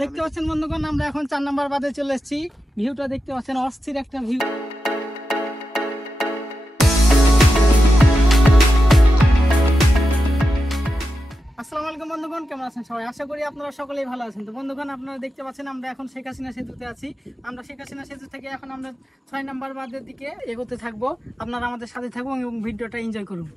দেখতে পাচ্ছেন বন্ধুগণ, আমরা এখন 4 নাম্বার বাদে চলে এসেছি। ভিউটা দেখতে পাচ্ছেন, অস্থির একটা ভিউ। আসসালামু আলাইকুম বন্ধুগণ, কেমন আছেন সবাই? আশা করি আপনারা সকলেই ভালো আছেন। তো বন্ধুগণ, আপনারা দেখতে পাচ্ছেন আমরা এখন শেখ হাসিনা সেতুতে আছি। আমরা শেখ হাসিনা সেতু থেকে এখন আমরা 6 নাম্বার বাদের দিকে এগোতে থাকবো। আপনারা আমাদের সাথে থাকুন এবং ভিডিওটা এনজয় করুন।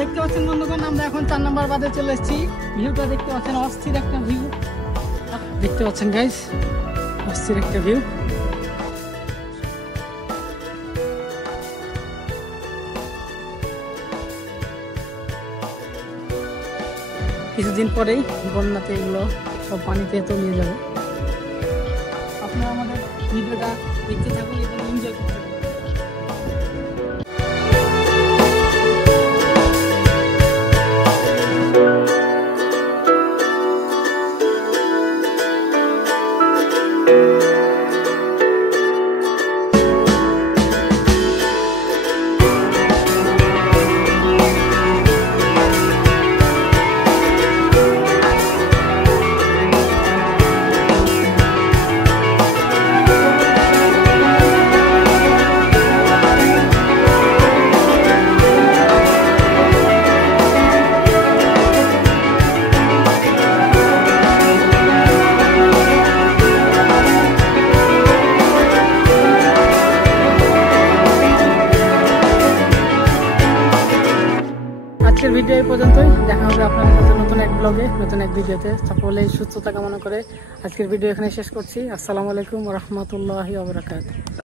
দেখতে পাচ্ছেন বন্ধুগণ, আমরা এখন 4 নাম্বার বাদে চলে এসেছি। ভিউটা দেখতে পাচ্ছেন, অস্থির একটা ভিউ। দেখতে পাচ্ছেন গাইস, অস্থির একটা ভিউ। কিছুদিন পরেই বন্যাতে এগুলো সব পানিতে তলিয়ে যাবে। আপনারা আমাদের ভিডিওটা দেখতে থাকুন এবং এনজয় করতে থাকুন। আজকের ভিডিও এই পর্যন্তই। দেখা হবে আপনাদের সাথে নতুন এক ব্লগে, নতুন এক ভিডিওতে। সকলেই সুস্থতা কামনা করে আজকের ভিডিও এখানে শেষ করছি। আসসালামু আলাইকুম ওয়া রাহমাতুল্লাহি ওয়া বারাকাতুহু।